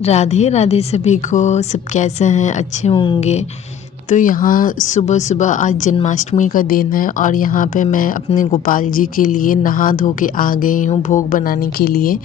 राधे राधे सभी को। सब कैसे हैं? अच्छे होंगे। तो यहाँ सुबह-सुबह आज जन्माष्टमी का दिन है और यहाँ पे मैं अपने गोपाल जी के लिए नहा धो के आ गई हूँ भोग बनाने के लिए।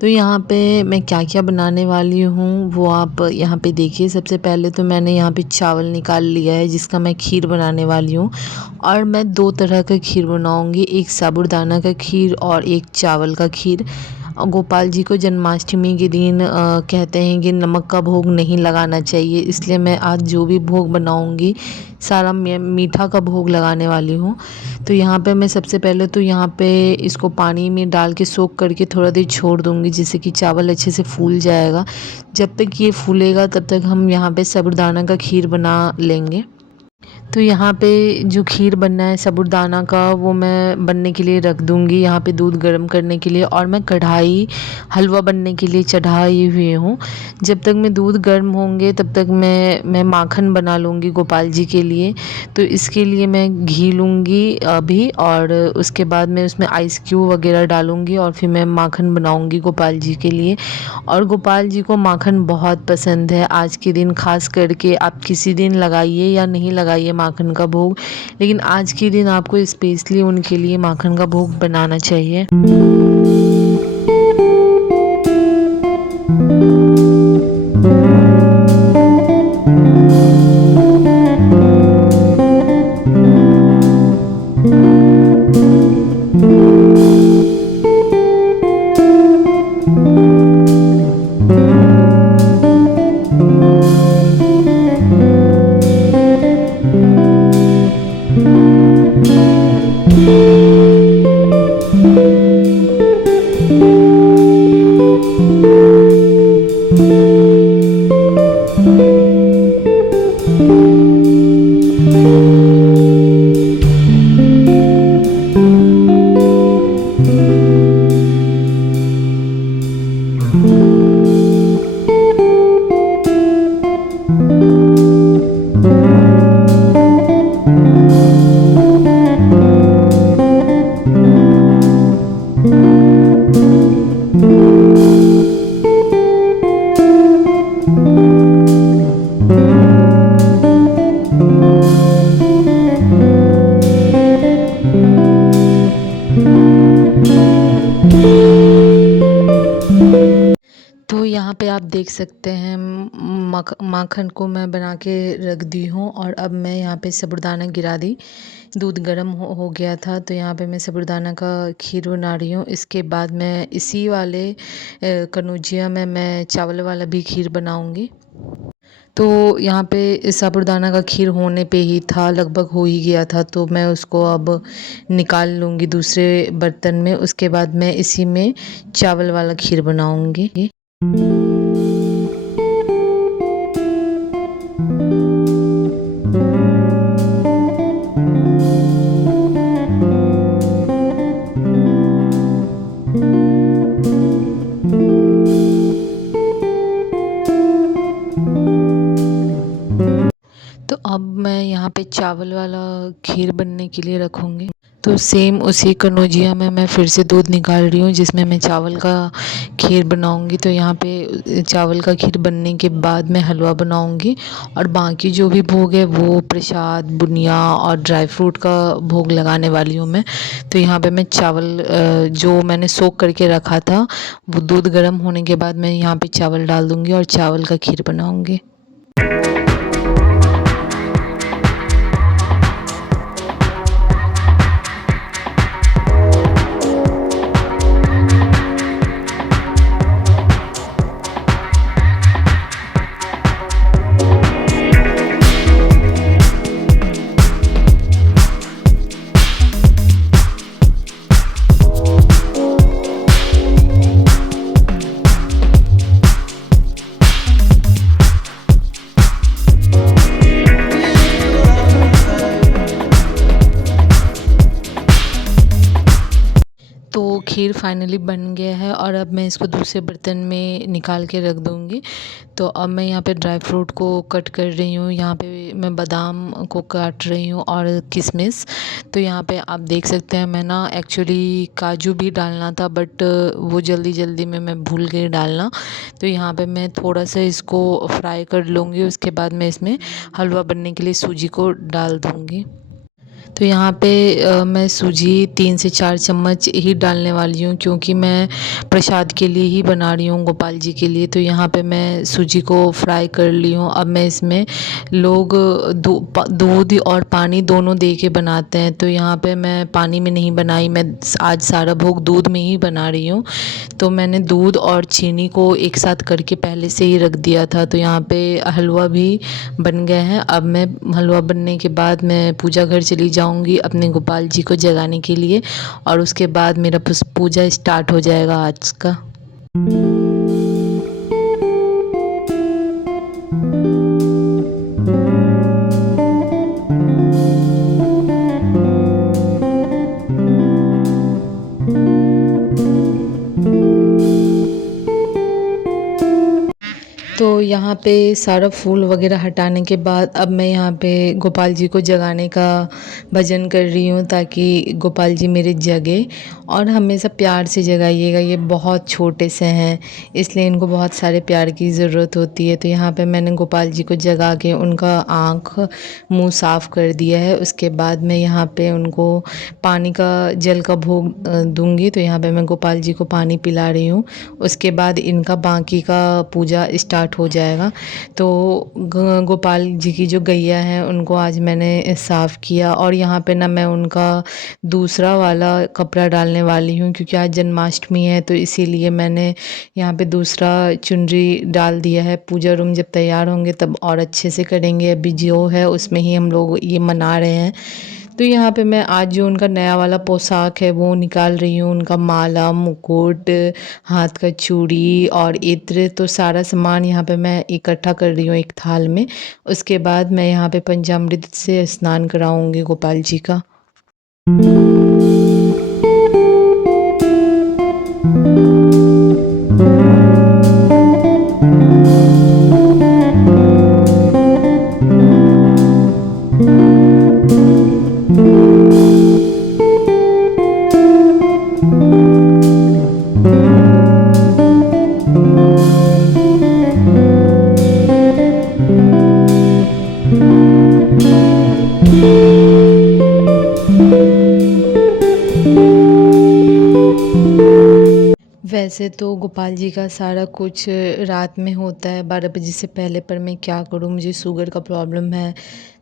तो यहाँ पे मैं क्या-क्या बनाने वाली हूँ वो आप यहाँ पे देखिए। सबसे पहले तो मैंने यहाँ पे चावल निकाल लिया है जिसका मैं खीर बनाने वाली हूँ और मैं 2 तरह का खीर बनाऊँगी, एक साबूदाना का खीर और एक चावल का खीर। गोपाल जी को जन्माष्टमी के दिन कहते हैं कि नमक का भोग नहीं लगाना चाहिए, इसलिए मैं आज जो भी भोग बनाऊँगी सारा मीठा का भोग लगाने वाली हूँ। तो यहाँ पे मैं सबसे पहले तो यहाँ पे इसको पानी में डाल के सोख करके थोड़ा देर छोड़ दूँगी जिससे कि चावल अच्छे से फूल जाएगा। जब तक ये फूलेगा तब तक हम यहाँ पे साबूदाना का खीर बना लेंगे। तो यहाँ पे जो खीर बनना है साबूदाना का वो मैं बनने के लिए रख दूँगी यहाँ पे दूध गर्म करने के लिए, और मैं कढ़ाई हलवा बनने के लिए चढ़ाई हुई हूँ। जब तक मैं दूध गर्म होंगे तब तक मैं माखन बना लूँगी गोपाल जी के लिए। तो इसके लिए मैं घी लूँगी अभी, और उसके बाद मैं उसमें आइस क्यूब वगैरह डालूँगी और फिर मैं माखन बनाऊँगी गोपाल जी के लिए। और गोपाल जी को माखन बहुत पसंद है। आज के दिन ख़ास करके आप किसी दिन लगाइए या नहीं लगाइए माखन का भोग, लेकिन आज के दिन आपको स्पेशली उनके लिए माखन का भोग बनाना चाहिए। तो यहाँ पे आप देख सकते हैं माखन को मैं बना के रख दी हूँ, और अब मैं यहाँ पे साबूदाना गिरा दी। दूध गर्म हो गया था तो यहाँ पे मैं साबूदाना का खीर बना रही हूँ। इसके बाद मैं इसी वाले कनौजिया में मैं चावल वाला भी खीर बनाऊँगी। तो यहाँ पे साबूदाना का खीर होने पे ही था, लगभग हो ही गया था, तो मैं उसको अब निकाल लूँगी दूसरे बर्तन में। उसके बाद मैं इसी में चावल वाला खीर बनाऊँगी। तो अब मैं यहाँ पे चावल वाला खीर बनने के लिए रखूँगी। तो सेम उसी कनौजिया में मैं फिर से दूध निकाल रही हूँ जिसमें मैं चावल का खीर बनाऊँगी। तो यहाँ पे चावल का खीर बनने के बाद मैं हलवा बनाऊँगी, और बाकी जो भी भोग है वो प्रसाद, बुनिया और ड्राई फ्रूट का भोग लगाने वाली हूँ मैं। तो यहाँ पे मैं चावल जो मैंने सोख करके रखा था वो दूध गर्म होने के बाद मैं यहाँ पे चावल डाल दूँगी और चावल का खीर बनाऊँगी। खीर फाइनली बन गया है और अब मैं इसको दूसरे बर्तन में निकाल के रख दूँगी। तो अब मैं यहाँ पे ड्राई फ्रूट को कट कर रही हूँ। यहाँ पे मैं बादाम को काट रही हूँ और किशमिश। तो यहाँ पे आप देख सकते हैं, मैं ना एक्चुअली काजू भी डालना था, बट वो जल्दी में मैं भूल गई डालना। तो यहाँ पे मैं थोड़ा सा इसको फ्राई कर लूँगी, उसके बाद मैं इसमें हलवा बनने के लिए सूजी को डाल दूँगी। तो यहाँ पे मैं सूजी 3 से 4 चम्मच ही डालने वाली हूँ, क्योंकि मैं प्रसाद के लिए ही बना रही हूँ गोपाल जी के लिए। तो यहाँ पे मैं सूजी को फ्राई कर ली हूँ। अब मैं इसमें लोग दूध और पानी दोनों दे के बनाते हैं, तो यहाँ पे मैं पानी में नहीं बनाई, मैं आज सारा भोग दूध में ही बना रही हूँ। तो मैंने दूध और चीनी को एक साथ करके पहले से ही रख दिया था। तो यहाँ पे हलवा भी बन गए हैं। अब मैं हलवा बनने के बाद मैं पूजा घर चली जाऊँगी अपने गोपाल जी को जगाने के लिए, और उसके बाद मेरा पूजा स्टार्ट हो जाएगा आज का। तो यहाँ पे सारा फूल वगैरह हटाने के बाद अब मैं यहाँ पे गोपाल जी को जगाने का भजन कर रही हूँ, ताकि गोपाल जी मेरे जगे। और हमेशा प्यार से जगाइएगा, ये बहुत छोटे से हैं, इसलिए इनको बहुत सारे प्यार की ज़रूरत होती है। तो यहाँ पे मैंने गोपाल जी को जगा के उनका आँख मुँह साफ़ कर दिया है। उसके बाद मैं यहाँ पे उनको पानी का जल का भोग दूँगी। तो यहाँ पे मैं गोपाल जी को पानी पिला रही हूँ। उसके बाद इनका बाकी का पूजा स्टार्ट हो जाएगा। तो गोपाल जी की जो गैया हैं उनको आज मैंने साफ़ किया, और यहाँ पे ना मैं उनका दूसरा वाला कपड़ा डालने वाली हूँ, क्योंकि आज जन्माष्टमी है, तो इसीलिए मैंने यहाँ पे दूसरा चुनरी डाल दिया है। पूजा रूम जब तैयार होंगे तब और अच्छे से करेंगे, अभी जो है उसमें ही हम लोग ये मना रहे हैं। तो यहाँ पे मैं आज जो उनका नया वाला पोशाक है वो निकाल रही हूँ, उनका माला, मुकुट, हाथ का चूड़ी और इत्र, तो सारा सामान यहाँ पे मैं इकट्ठा कर रही हूँ एक थाल में। उसके बाद मैं यहाँ पे पंचामृत से स्नान कराऊंगी गोपाल जी का। वैसे तो गोपाल जी का सारा कुछ रात में होता है 12 बजे से पहले, पर मैं क्या करूँ, मुझे शुगर का प्रॉब्लम है,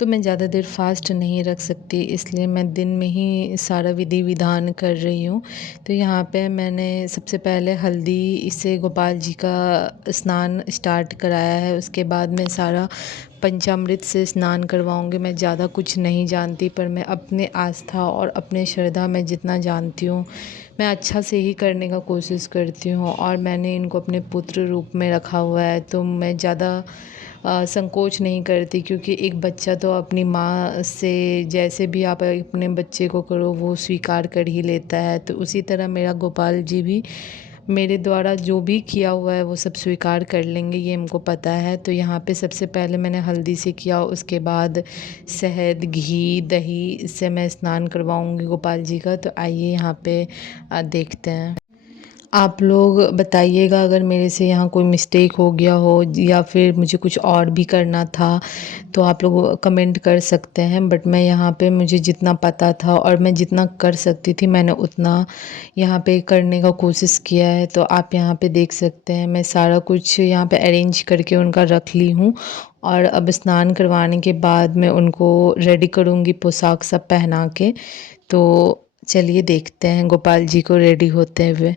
तो मैं ज़्यादा देर फास्ट नहीं रख सकती, इसलिए मैं दिन में ही सारा विधि विधान कर रही हूँ। तो यहाँ पे मैंने सबसे पहले हल्दी से गोपाल जी का स्नान स्टार्ट कराया है। उसके बाद मैं सारा पंचामृत से स्नान करवाऊँगी। मैं ज़्यादा कुछ नहीं जानती, पर मैं अपने आस्था और अपने श्रद्धा में जितना जानती हूँ मैं अच्छा से ही करने का कोशिश करती हूँ। और मैंने इनको अपने पुत्र रूप में रखा हुआ है, तो मैं ज़्यादा संकोच नहीं करती, क्योंकि एक बच्चा तो अपनी माँ से जैसे भी आप अपने बच्चे को करो वो स्वीकार कर ही लेता है। तो उसी तरह मेरा गोपाल जी भी मेरे द्वारा जो भी किया हुआ है वो सब स्वीकार कर लेंगे, ये हमको पता है। तो यहाँ पे सबसे पहले मैंने हल्दी से किया, उसके बाद शहद, घी, दही, इससे मैं स्नान करवाऊँगी गोपाल जी का। तो आइए यहाँ पे देखते हैं। आप लोग बताइएगा अगर मेरे से यहाँ कोई मिस्टेक हो गया हो, या फिर मुझे कुछ और भी करना था, तो आप लोग कमेंट कर सकते हैं। बट मैं यहाँ पे मुझे जितना पता था और मैं जितना कर सकती थी मैंने उतना यहाँ पे करने का कोशिश किया है। तो आप यहाँ पे देख सकते हैं मैं सारा कुछ यहाँ पे अरेंज करके उनका रख ली हूँ, और अब स्नान करवाने के बाद मैं उनको रेडी करूँगी पोशाक सब पहना के। तो चलिए देखते हैं गोपाल जी को रेडी होते हुए।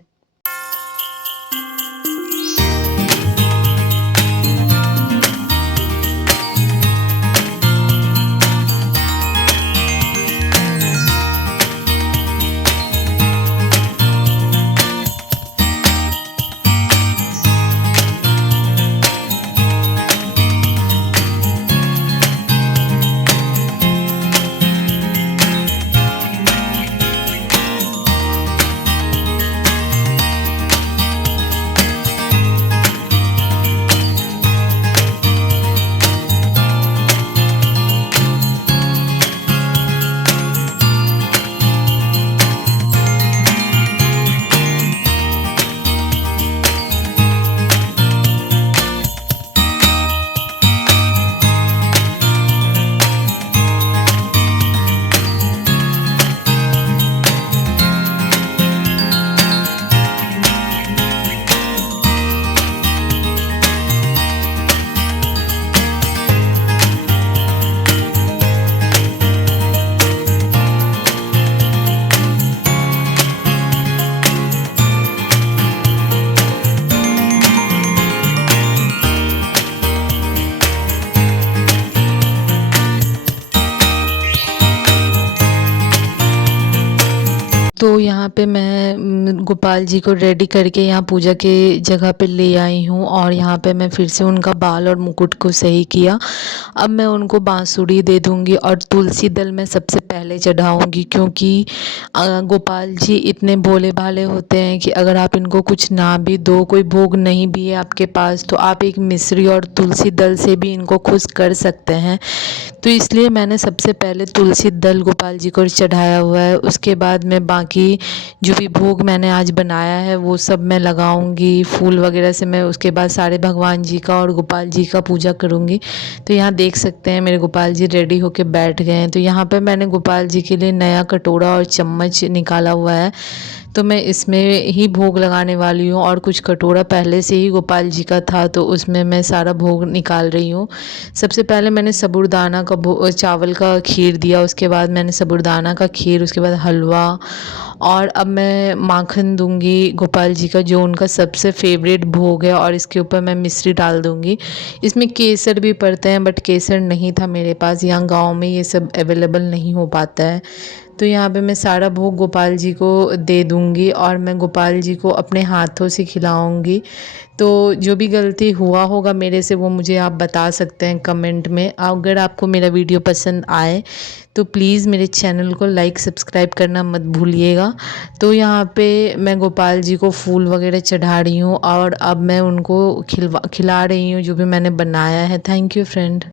तो यहाँ पे मैं गोपाल जी को रेडी करके यहाँ पूजा के जगह पे ले आई हूँ और यहाँ पे मैं फिर से उनका बाल और मुकुट को सही किया। अब मैं उनको बांसुरी दे दूँगी और तुलसी दल मैं सबसे पहले चढ़ाऊँगी, क्योंकि गोपाल जी इतने भोले भाले होते हैं कि अगर आप इनको कुछ ना भी दो, कोई भोग नहीं भी है आपके पास, तो आप एक मिश्री और तुलसी दल से भी इनको खुश कर सकते हैं। तो इसलिए मैंने सबसे पहले तुलसी दल गोपाल जी को चढ़ाया हुआ है। उसके बाद मैं बाकी जो भी भोग मैंने आज बनाया है वो सब मैं लगाऊंगी फूल वगैरह से। मैं उसके बाद सारे भगवान जी का और गोपाल जी का पूजा करूंगी। तो यहाँ देख सकते हैं मेरे गोपाल जी रेडी होके बैठ गए हैं। तो यहाँ पे मैंने गोपाल जी के लिए नया कटोरा और चम्मच निकाला हुआ है, तो मैं इसमें ही भोग लगाने वाली हूँ। और कुछ कटोरा पहले से ही गोपाल जी का था, तो उसमें मैं सारा भोग निकाल रही हूँ। सबसे पहले मैंने साबूदाना का चावल का खीर दिया, उसके बाद मैंने साबूदाना का खीर, उसके बाद हलवा, और अब मैं माखन दूंगी गोपाल जी का, जो उनका सबसे फेवरेट भोग है, और इसके ऊपर मैं मिश्री डाल दूंगी। इसमें केसर भी पड़ते हैं, बट केसर नहीं था मेरे पास, यहाँ गांव में ये सब अवेलेबल नहीं हो पाता है। तो यहाँ पे मैं सारा भोग गोपाल जी को दे दूँगी और मैं गोपाल जी को अपने हाथों से खिलाऊँगी। तो जो भी गलती हुआ होगा मेरे से वो मुझे आप बता सकते हैं कमेंट में। अगर आपको मेरा वीडियो पसंद आए तो प्लीज़ मेरे चैनल को लाइक सब्सक्राइब करना मत भूलिएगा। तो यहाँ पे मैं गोपाल जी को फूल वगैरह चढ़ा रही हूँ और अब मैं उनको खिला रही हूँ जो भी मैंने बनाया है। Thank you friend.